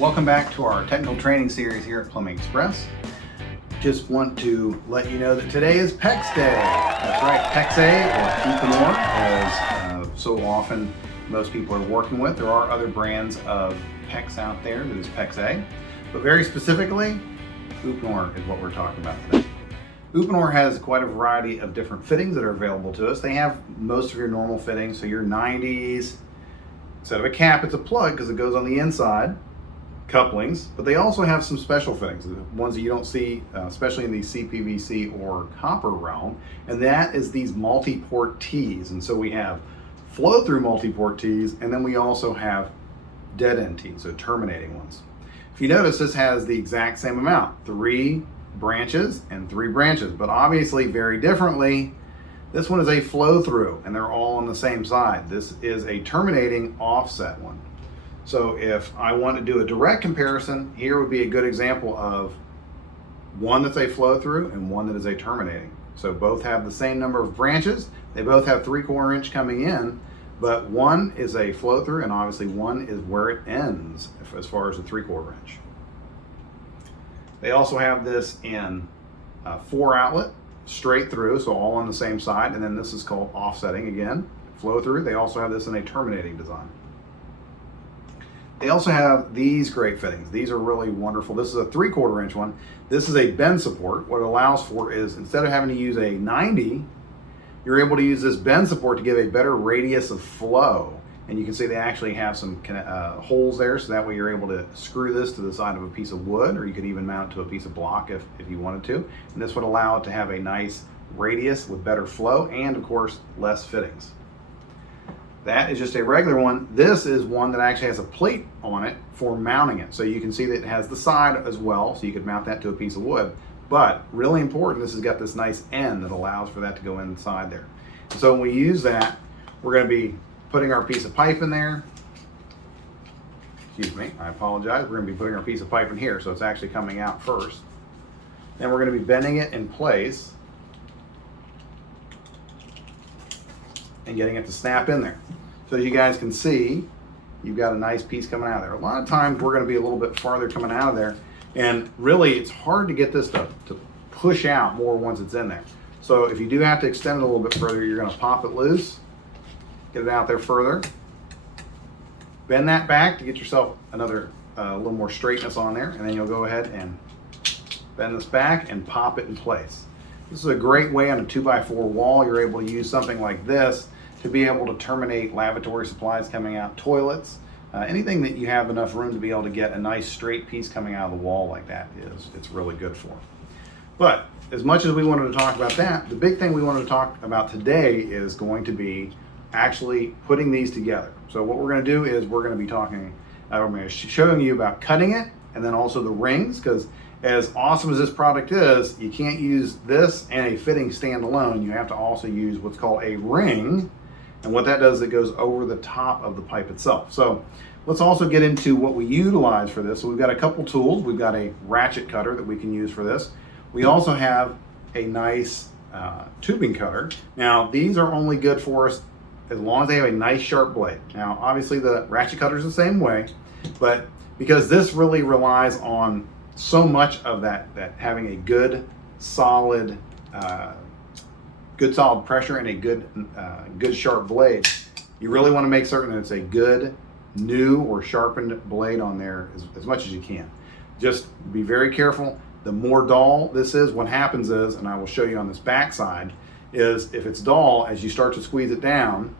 Welcome back to our technical training series here at Plumbing Express. Just want to let you know that today is PEX Day. That's right, PEX A or Uponor, as so often most people are working with. There are other brands of PEX out there that is PEX A, but very specifically, Uponor is what we're talking about today. Uponor has quite a variety of different fittings that are available to us. They have most of your normal fittings, so your 90s. Instead of a cap, it's a plug because it goes on the inside. Couplings, but they also have some special fittings, the ones that you don't see, especially in the CPVC or copper realm, and that is these multi-port T's. And so we have flow-through multi-port T's, and then we also have dead-end T's, so terminating ones. If you notice, this has the exact same amount, 3 branches and 3 branches, but obviously very differently. This one is a flow-through, and they're all on the same side. This is a terminating offset one. So if I want to do a direct comparison, here would be a good example of one that's a flow through and one that is a terminating. So both have the same number of branches. They both have 3/4 inch coming in, but one is a flow through and obviously one is where it ends as far as the 3/4 inch. They also have this in 4 outlet, straight through, so all on the same side. And then this is called offsetting again, flow through. They also have this in a terminating design. They also have these great fittings. These are really wonderful. This is a 3/4 inch one. This is a bend support. What it allows for is instead of having to use a 90, you're able to use this bend support to give a better radius of flow. And you can see they actually have some holes there, so that way you're able to screw this to the side of a piece of wood, or you could even mount it to a piece of block if you wanted to. And this would allow it to have a nice radius with better flow and of course less fittings. That is just a regular one. This is one that actually has a plate on it for mounting it. So you can see that it has the side as well, so you could mount that to a piece of wood. But really important, this has got this nice end that allows for that to go inside there. So when we use that, we're going to be putting our piece of pipe in there. Excuse me, I apologize. We're going to be putting our piece of pipe in here, so it's actually coming out first. Then we're going to be bending it in place and getting it to snap in there. So as you guys can see, you've got a nice piece coming out of there. A lot of times we're going to be a little bit farther coming out of there, and really it's hard to get this to push out more once it's in there. So if you do have to extend it a little bit further, you're going to pop it loose, get it out there further, bend that back to get yourself another little more straightness on there, and then you'll go ahead and bend this back and pop it in place. This is a great way on a 2x4 wall. You're able to use something like this to be able to terminate lavatory supplies coming out, toilets, anything that you have enough room to be able to get a nice straight piece coming out of the wall like that it's really good for. But as much as we wanted to talk about that, the big thing we wanted to talk about today is going to be actually putting these together. So what we're going to do is we're going to be talking, I'm going to showing you about cutting it, and then also the rings, because as awesome as this product is, you can't use this and a fitting standalone. You have to also use what's called a ring. And what that does is it goes over the top of the pipe itself. So let's also get into what we utilize for this. So we've got a couple tools. We've got a ratchet cutter that we can use for this. We also have a nice tubing cutter. Now these are only good for us as long as they have a nice sharp blade. Now obviously the ratchet cutter is the same way, but because this really relies on so much of that having a good solid pressure and a good sharp blade, you really want to make certain that it's a good new or sharpened blade on there as much as you can. Just be very careful. The more dull this is, what happens is, and I will show you on this back side, is if it's dull, as you start to squeeze it down,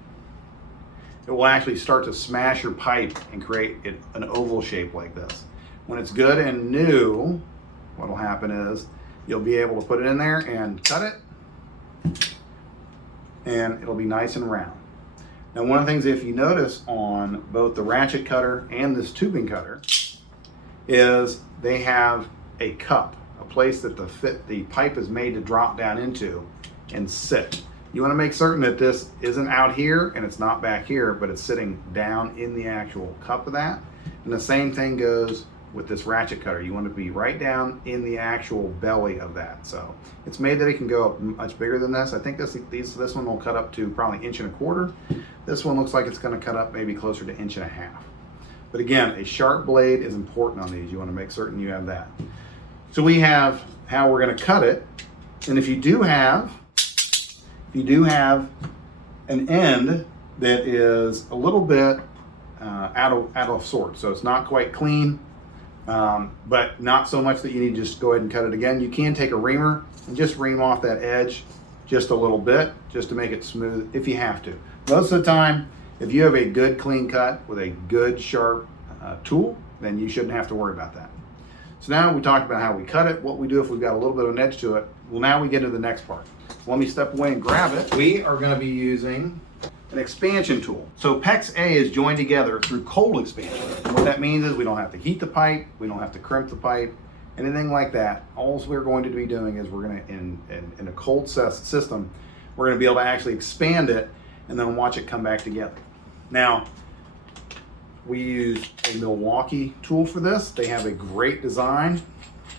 it will actually start to smash your pipe and create an oval shape like this. When it's good and new, what will happen is you'll be able to put it in there and cut it, and it'll be nice and round. Now one of the things, if you notice on both the ratchet cutter and this tubing cutter, is they have a cup, a place that the pipe is made to drop down into and sit. You want to make certain that this isn't out here and it's not back here, but it's sitting down in the actual cup of that. And the same thing goes with this ratchet cutter. You want to be right down in the actual belly of that. So it's made that it can go up much bigger than this. I think this one will cut up to probably 1.25 inches. This one looks like it's going to cut up maybe closer to 1.5 inches. But again, a sharp blade is important on these. You want to make certain you have that. So we have how we're going to cut it. And if you do have an end that is a little bit out of sorts, so it's not quite clean, but not so much that you need to just go ahead and cut it again, you can take a reamer and just ream off that edge just a little bit, just to make it smooth if you have to. Most of the time, if you have a good clean cut with a good sharp tool, then you shouldn't have to worry about that. So now we talked about how we cut it, what we do if we've got a little bit of an edge to it. Well, now we get to the next part. So let me step away and grab it. We are going to be using an expansion tool. So PEX A is joined together through cold expansion. And what that means is we don't have to heat the pipe, we don't have to crimp the pipe, anything like that. All we're going to be doing is we're going to, in a cold system, we're going to be able to actually expand it and then watch it come back together. Now, we use a Milwaukee tool for this. They have a great design.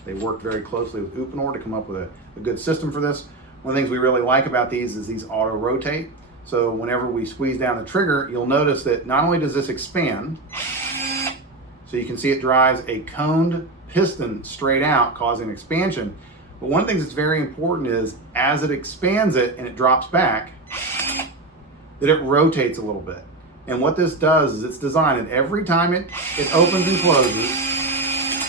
They work very closely with Uponor to come up with a good system for this. One of the things we really like about these is these auto rotate. So whenever we squeeze down the trigger, you'll notice that not only does this expand, so you can see it drives a coned piston straight out, causing expansion. But one of the things that's very important is as it expands it and it drops back, that it rotates a little bit. And what this does is it's designed, and every time it opens and closes,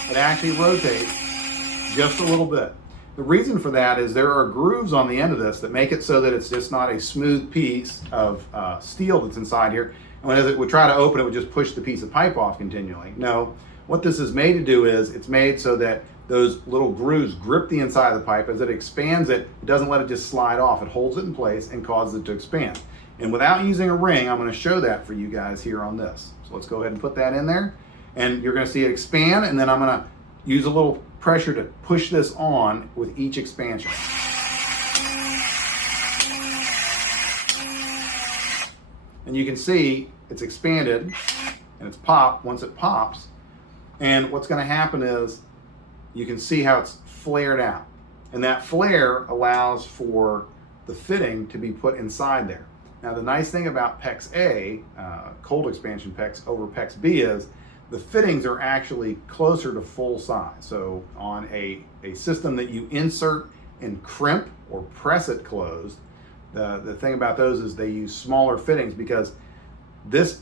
it actually rotates just a little bit. The reason for that is there are grooves on the end of this that make it so that it's just not a smooth piece of steel that's inside here. And as it would try to open, it would just push the piece of pipe off continually. No, what this is made to do is it's made so that those little grooves grip the inside of the pipe. As it expands it, it doesn't let it just slide off. It holds it in place and causes it to expand. And without using a ring, I'm going to show that for you guys here on this. So let's go ahead and put that in there. And you're going to see it expand, and then I'm going to use a little pressure to push this on with each expansion. And you can see it's expanded and it's popped once it pops. And what's going to happen is you can see how it's flared out. And that flare allows for the fitting to be put inside there. Now, the nice thing about PEX A, cold expansion PEX over PEX B, is the fittings are actually closer to full size. So on a system that you insert and crimp or press it closed, the thing about those is they use smaller fittings, because this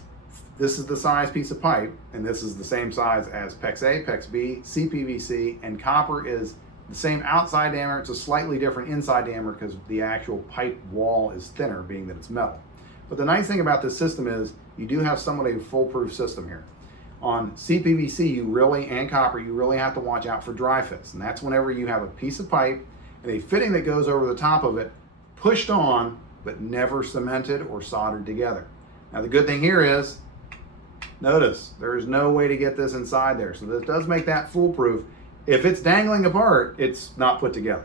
is the size piece of pipe, and this is the same size as PEX A, PEX B, CPVC, and copper is the same outside diameter. It's a slightly different inside diameter because the actual pipe wall is thinner, being that it's metal. But the nice thing about this system is you do have somewhat of a foolproof system here. On CPVC and copper, you really have to watch out for dry fits. And that's whenever you have a piece of pipe and a fitting that goes over the top of it, pushed on, but never cemented or soldered together. Now the good thing here is, notice, there is no way to get this inside there. So this does make that foolproof. If it's dangling apart, it's not put together.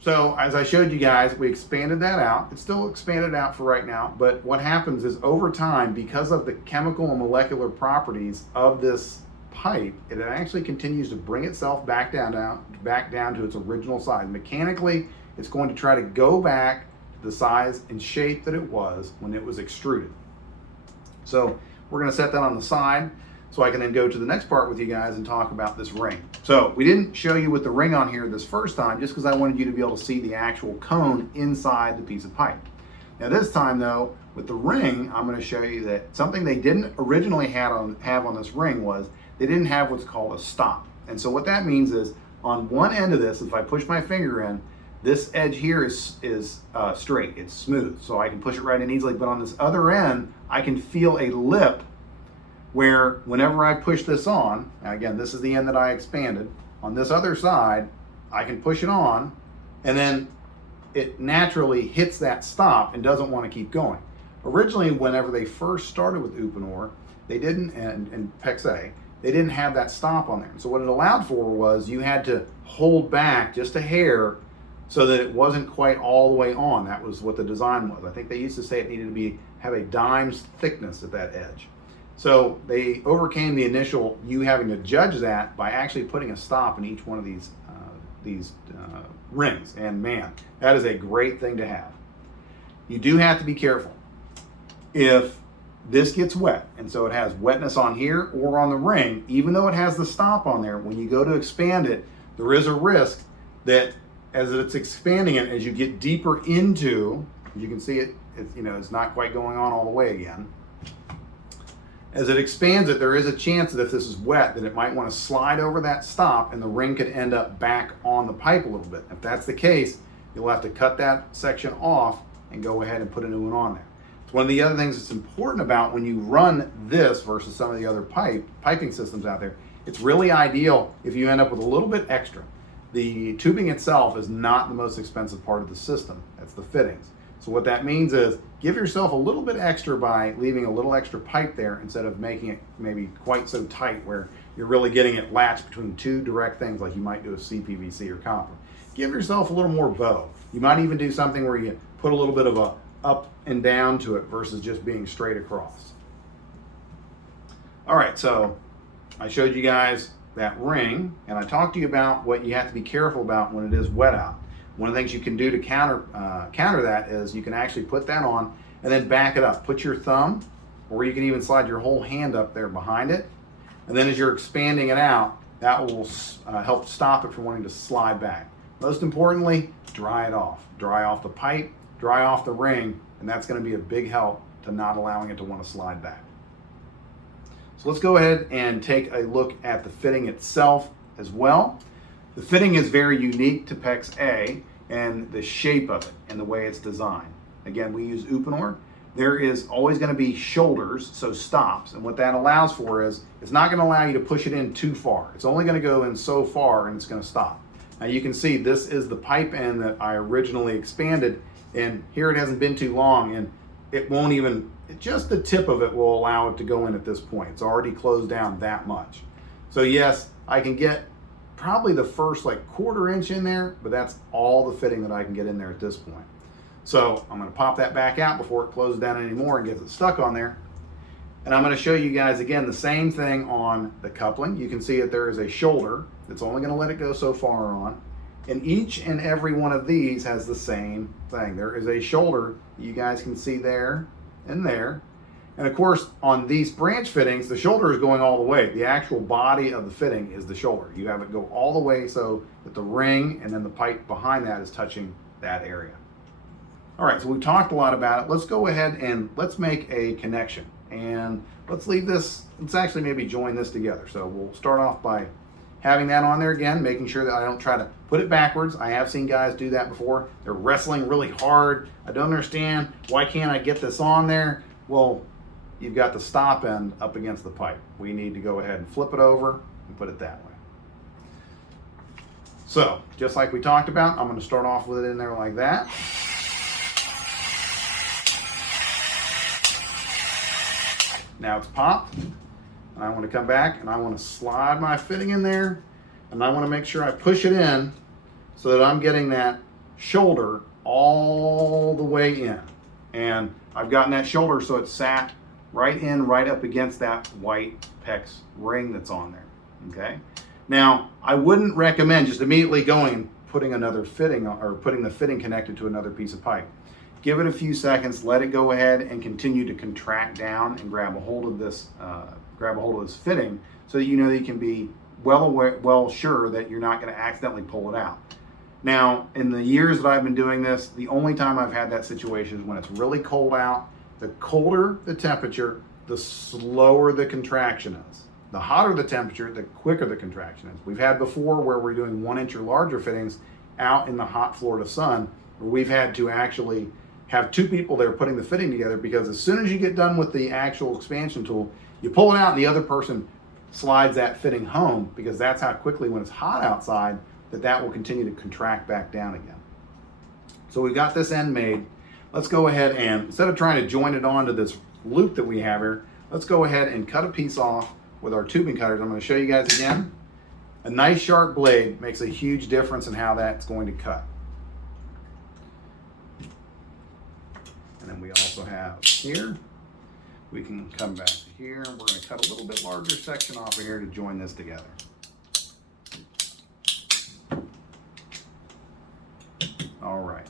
So as I showed you guys, we expanded that out. It's still expanded out for right now, but what happens is over time, because of the chemical and molecular properties of this pipe, it actually continues to bring itself back down to its original size. Mechanically, it's going to try to go back to the size and shape that it was when it was extruded. So we're going to set that on the side, so I can then go to the next part with you guys and talk about this ring. So we didn't show you with the ring on here this first time, just because I wanted you to be able to see the actual cone inside the piece of pipe. Now this time though, with the ring, I'm going to show you that something they didn't originally have on this ring was they didn't have what's called a stop. And so what that means is on one end of this, if I push my finger in, this edge here is straight, it's smooth, so I can push it right in easily. But on this other end, I can feel a lip where whenever I push this on, now again, this is the end that I expanded, on this other side, I can push it on, and then it naturally hits that stop and doesn't want to keep going. Originally, whenever they first started with Uponor, they didn't, and PEX A, they didn't have that stop on there. So what it allowed for was you had to hold back just a hair so that it wasn't quite all the way on. That was what the design was. I think they used to say it needed to have a dime's thickness at that edge. So they overcame the initial you having to judge that by actually putting a stop in each one of these rings. And man, that is a great thing to have. You do have to be careful. If this gets wet, and so it has wetness on here or on the ring. Even though it has the stop on there, when you go to expand it, there is a risk that as it's expanding it, as you get deeper into, you can see it's not quite going on all the way again. As it expands it, there is a chance that if this is wet, that it might want to slide over that stop and the ring could end up back on the pipe a little bit. If that's the case, you'll have to cut that section off and go ahead and put a new one on there. It's one of the other things that's important about when you run this versus some of the other piping systems out there. It's really ideal if you end up with a little bit extra. The tubing itself is not the most expensive part of the system. That's the fittings. So what that means is give yourself a little bit extra by leaving a little extra pipe there instead of making it maybe quite so tight where you're really getting it latched between two direct things like you might do with CPVC or copper. Give yourself a little more bow. You might even do something where you put a little bit of a up and down to it versus just being straight across. All right, so I showed you guys that ring, and I talked to you about what you have to be careful about when it is wet out. One of the things you can do to counter that is you can actually put that on and then back it up. Put your thumb, or you can even slide your whole hand up there behind it. And then as you're expanding it out, that will help stop it from wanting to slide back. Most importantly, dry it off. Dry off the pipe, dry off the ring, and that's going to be a big help to not allowing it to want to slide back. So let's go ahead and take a look at the fitting itself as well. The fitting is very unique to PEX A and the shape of it and the way it's designed. Again, we use Uponor. There is always going to be shoulders, so stops, and what that allows for is it's not going to allow you to push it in too far. It's only going to go in so far and it's going to stop. Now you can see this is the pipe end that I originally expanded, and here it hasn't been too long and it won't even, just the tip of it will allow it to go in at this point. It's already closed down that much. So yes, I can get probably the first like 1/4 inch in there, but that's all the fitting that I can get in there at this point. So I'm going to pop that back out before it closes down anymore and gets it stuck on there. And I'm going to show you guys again the same thing on the coupling. You can see that there is a shoulder that's only going to let it go so far on. And each and every one of these has the same thing. There is a shoulder you guys can see there and there. And of course, on these branch fittings, the shoulder is going all the way. The actual body of the fitting is the shoulder. You have it go all the way so that the ring and then the pipe behind that is touching that area. All right, so we've talked a lot about it. Let's go ahead and let's make a connection. And let's leave this, let's actually maybe join this together. So we'll start off by having that on there again, making sure that I don't try to put it backwards. I have seen guys do that before. They're wrestling really hard. I don't understand, why can't I get this on there? Well, you've got the stop end up against the pipe. We need to go ahead and flip it over and put it that way. So, just like we talked about, I'm going to start off with it in there like that. Now it's popped, and I want to come back and I want to slide my fitting in there, and I want to make sure I push it in so that I'm getting that shoulder all the way in. And I've gotten that shoulder so it's sat right up against that white PEX ring that's on there, okay? Now, I wouldn't recommend just immediately going and putting another fitting or putting the fitting connected to another piece of pipe. Give it a few seconds, let it go ahead and continue to contract down and grab a hold of this fitting so that you know that you can be well sure that you're not going to accidentally pull it out. Now, in the years that I've been doing this, the only time I've had that situation is when it's really cold out. The colder the temperature, the slower the contraction is. The hotter the temperature, the quicker the contraction is. We've had before where we're doing 1 inch or larger fittings out in the hot Florida sun, where we've had to actually have 2 people there putting the fitting together, because as soon as you get done with the actual expansion tool, you pull it out and the other person slides that fitting home, because that's how quickly, when it's hot outside, that will continue to contract back down again. So we've got this end made. Let's go ahead and, instead of trying to join it onto this loop that we have here, let's go ahead and cut a piece off with our tubing cutters. I'm going to show you guys again. A nice sharp blade makes a huge difference in how that's going to cut. And then we also have here, we can come back to here, and we're going to cut a little bit larger section off of here to join this together. All right,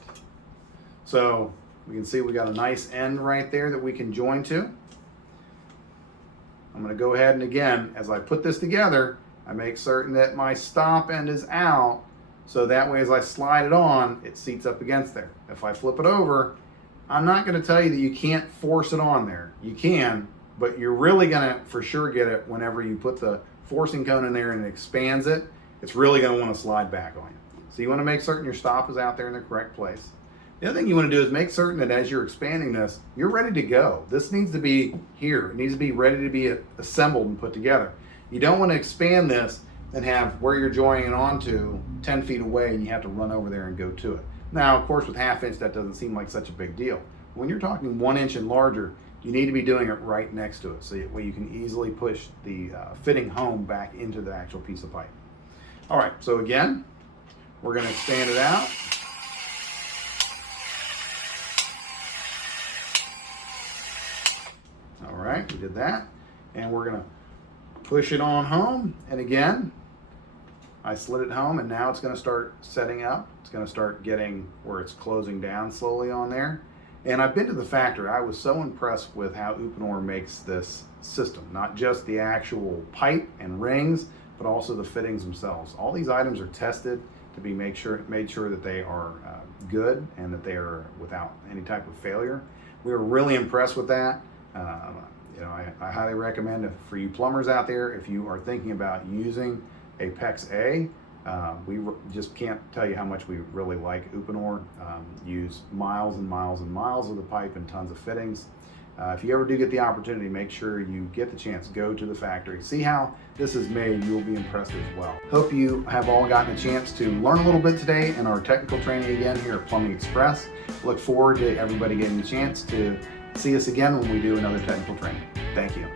so we can see we got a nice end right there that we can join to. I'm going to go ahead and again, as I put this together, I make certain that my stop end is out, so that way as I slide it on, it seats up against there. If I flip it over, I'm not going to tell you that you can't force it on there. You can, but you're really going to for sure get it whenever you put the forcing cone in there and it expands it. It's really going to want to slide back on you. So you want to make certain your stop is out there in the correct place. The other thing you want to do is make certain that as you're expanding this, you're ready to go. This needs to be here. It needs to be ready to be assembled and put together. You don't want to expand this and have where you're joining it onto 10 feet away and you have to run over there and go to it. Now, of course, with 1/2 inch, that doesn't seem like such a big deal. When you're talking 1 inch and larger, you need to be doing it right next to it so that way you can easily push the fitting home back into the actual piece of pipe. All right, so again, we're going to expand it out. All right, we did that. And we're going to push it on home. And again, I slid it home and now it's going to start setting up. It's going to start getting where it's closing down slowly on there. And I've been to the factory. I was so impressed with how Uponor makes this system, not just the actual pipe and rings, but also the fittings themselves. All these items are tested to be made sure that they are good and that they are without any type of failure. We were really impressed with that. You know, I highly recommend it for you plumbers out there. If you are thinking about using a PEX A, we just can't tell you how much we really like Uponor. Use miles and miles and miles of the pipe and tons of fittings. If you ever do get the opportunity, make sure you get the chance, go to the factory, see how this is made. You will be impressed as well. Hope you have all gotten a chance to learn a little bit today in our technical training again here at Plumbing Express. Look forward to everybody getting the chance to see us again when we do another technical training. Thank you.